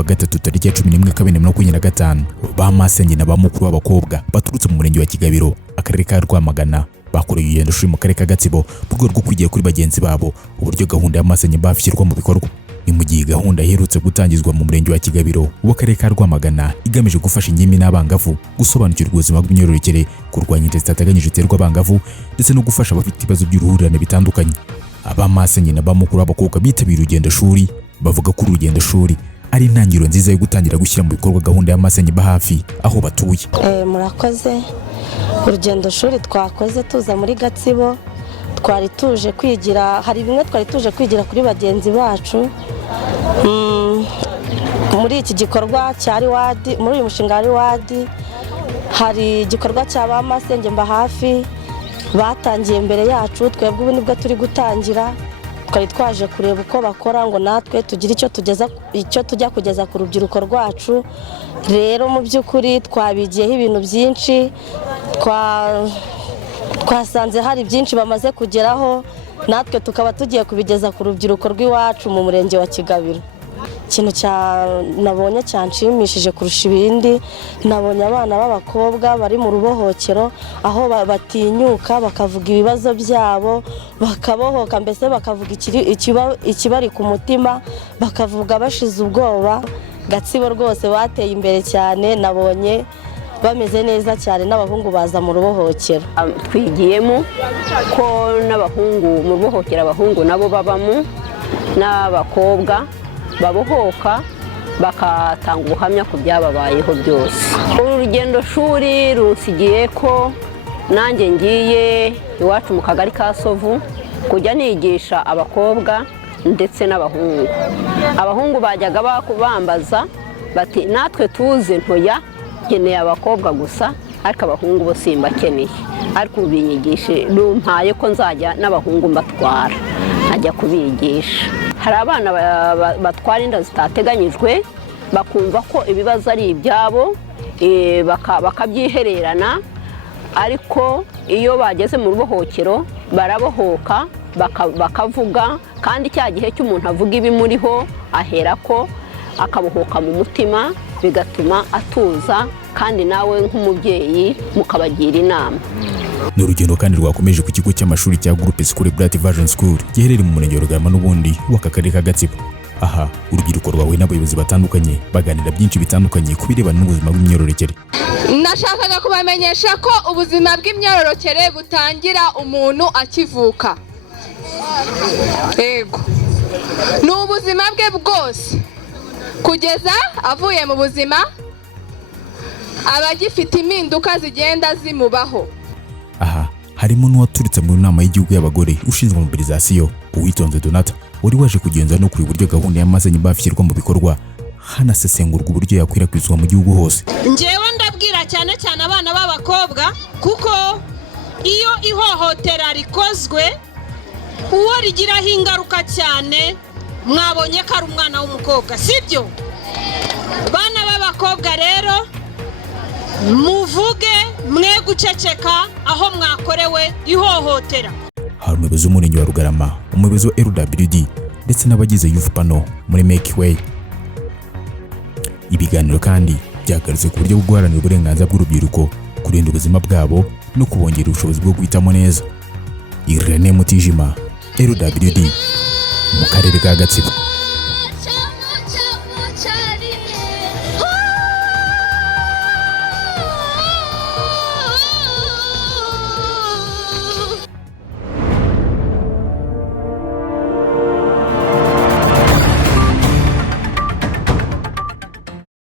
wa gatatu tariki ya 11 Kabiri 2025 ba masenge na ba mukuru w'abakobwa baturutse mu murenge wa Kigabiro akarere ka Rwamagana bakoreye urugendo shuri mu karere ka Gatsibo mu rwego rwo kwigira kuri bagenzi babo uburyo gahunda ya masenge bafishyirwa mu bikorwa. Ni mu gihe gahunda iherutse gutangizwa mu murenge wa Kigabiro w'akarere ka Rwamagana igamije gufasha ingimbi n'abangavu gusobanukirwa ubuzima bw'imyororokere, kurwanya inda zitateganyije ziterwa abangavu ndetse no gufasha abafite ibibazo by'uruhurirane bitandukanye. Abamasenge na ba mukuru w'abakobwa bitabiriye urugendo shuri bavuga ko urugendo shuri ari intangiriro nziza yo gutangira gushyira mu bikorwa gahunda y'amasenge ba hafi aho batuye. Murakoze. Urugendo shuri twakoze tuza muri Gatsibo twari tuje kwigira, hari bimwe twari tuje kwigira kuri bagenzi bacu muri iki gikorwa cya Riwadi, muri uyu mushinga wa Riwadi hari igikorwa cy'aba masenge mba hafi batangiye mbere yacu, twebwe ubu nibwo turi gutangira. Twari twaje kureba uko bakora ngo natwe tugira icyo tujya kugeza ku rubyiruko rwacu. Rero mu by'ukuri twabigiyeho ibintu byinshi, twasanze hari byinshi bamaze kugeraho, natwe tukaba tugiye kubigeza ku rubyiruko rw'iwacu mu murenge wa Kigabiro. Ikintu nabonye cyanshimishije kurusha ibindi, nabonye abana b'abakobwa bari mu rubohokero aho batinyuka bakavuga ibibazo byabo, bakabohoka, mbese bakavuga ikibari ku mutima, bakavuga bashize ubwoba. Gatsibo rwose bateye imbere cyane, nabonye bameze neza cyane, n'abahungu baza mu rubohokero. Twigiyemo ko n'abahungu mu rubohokero abahungu nabo babamo n'abakobwa babohoka bakatanga ubuhamya ku byababayeho byose. Uru rugendo shuri rusigiye ko nanjye ngiye iwacu mu kagari ka Sovu kujya nigisha abakobwa ndetse n'abahungu. Abahungu bajyaga bambaza bati natwe tuze ntoya nkeneye abakobwa gusa, ariko abahungu bo simbakeneye. Ariko ubinyigishe numpaye ko nzajya n'abahungu mbatwara nkajya kubigisha. Hari abana batwara inda zitateganyijwe bakumva ko ibibazo ari ibyabo bakabyihererana, ariko iyo bageze mu rubohokero barabohoka bakavuga, kandi cya gihe cy'umuntu avuga ibimuriho ahera ko akabohoka mu mutima, bigatuma atuza, kandi nawe nk'umubyeyi mukabagira inama. Ni urugendo kandi rwakomeje ku kigo cy'amashuri cya Groupe Scolaire Bright Vision School giherereye mu murenge wa Rugarama n'ubundi w'akarere ka Gatsibo. Aha urubyiruko rwawe n'abayobozi batandukanye baganira byinshi bitandukanye ku birebana n'ubuzima bw'imyororokere. Nashakaga kubamenyesha ko ubuzima bw'imyororokere butangira umuntu akivuka. Yego, ni ubuzima bwe bwose kugeza avuye mu buzima, abagifite impinduka zigenda zimubaho. Aha harimo n'uwaturitse mu nama y'igihugu y'abagore ushinzwe mobilisation Uwitonze Donata, wari waje kugenzura no kuri uburyo gahunda y'amasenge bafishyirwa mu bikorwa, hanasesengurwa uburyo yakwirakwizwa mu gihugu hose. Njyewe ndabwira cyane cyane abana b'abakobwa, kuko iyo ihohotera rikozwe uwo rigiraho ingaruka cyane, mwabonye ko ari umwana w'umukobwa, sibyo? Bana b'abakobwa rero muvuge, mwe guceceka aho mwakorewe ihohotera. Hari umuyobozi w'umurenge wa Rugarama, umuyobozi wa LWD ndetse n'abagize Youth Panel muri Make Way. Ibiganiro kandi byagarutse ku buryo bwo guharanira uburenganzira bw'urubyiruko, kurinda ubuzima bwabo no kubongerera ubushobozi bwo guhitamo neza. Irene Mutijima, LWD mu karere ka Gatsibo.